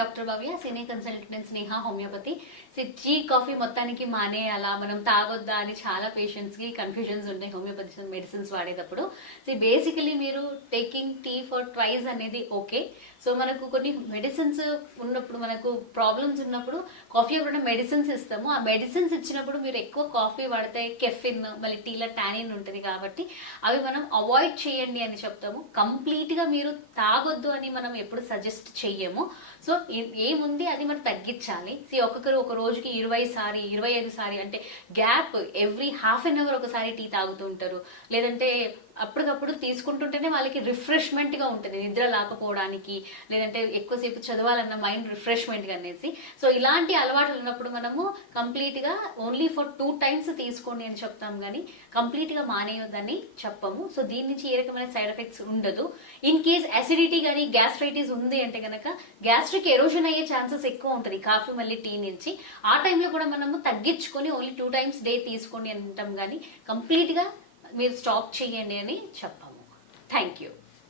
Doctor భవ్య, senior consultant స్నేహ homeopathy. Tea coffee మొత్తానికి మానేయాలా, మనం తాగొద్దా అని చాలా పేషెంట్స్ కి కన్ఫ్యూజన్స్ ఉంటాయి హోమియోపతి మెడిసిన్స్ వాడేటప్పుడు. బేసికలీ మీరు టేకింగ్ టీ ఫర్ ట్వైస్ అనేది ఓకే. సో మనకు కొన్ని మెడిసిన్స్ ఉన్నప్పుడు, మనకు ప్రాబ్లమ్స్ ఉన్నప్పుడు కాఫీ కూడా మెడిసిన్స్ ఇస్తాము. ఆ మెడిసిన్స్ ఇచ్చినప్పుడు మీరు ఎక్కువ కాఫీ వాడితే కెఫిన్, మళ్ళీ టీలో టానిన్ ఉంటుంది కాబట్టి అవి మనం అవాయిడ్ చేయండి అని చెప్తాము. కంప్లీట్ గా మీరు తాగొద్దు అని మనం ఎప్పుడు సజెస్ట్ చెయ్యము. సో ఏముంది అది మనం తగ్గించాలి. ఒక్కొక్కరు ఒక రోజుకి 20 సారి 25 సారి అంటే gap every half an hour ఒకసారి టీ తాగుతూ ఉంటారు. లేదంటే అప్పటికప్పుడు తీసుకుంటుంటేనే వాళ్ళకి రిఫ్రెష్మెంట్ గా ఉంటుంది, నిద్ర లేకపోవడానికి, లేదంటే ఎక్కువసేపు చదవాలన్న మైండ్ రిఫ్రెష్మెంట్ గా అనేసి. సో ఇలాంటి అలవాట్లు ఉన్నప్పుడు మనము కంప్లీట్ గా ఓన్లీ ఫర్ 2 times తీసుకోండి అని చెప్తాం, కానీ కంప్లీట్ గా మానేయొద్దని చెప్పము. సో దీని నుంచి ఏ రకమైన సైడ్ ఎఫెక్ట్స్ ఉండదు. ఇన్ కేస్ అసిడిటీ కానీ గ్యాస్ట్రైటిస్ ఉంది అంటే గనక గ్యాస్ట్రిక్ ఎరోజన్ అయ్యే ఛాన్సెస్ ఎక్కువ ఉంటుంది కాఫీ మళ్ళీ టీ నుంచి. ఆ టైంలో కూడా మనము తగ్గించుకొని ఓన్లీ 2 times డే తీసుకోండి అంటాం, కానీ కంప్లీట్ గా మీరు స్టాప్ చేయండి అని చెప్పాము. Thank you.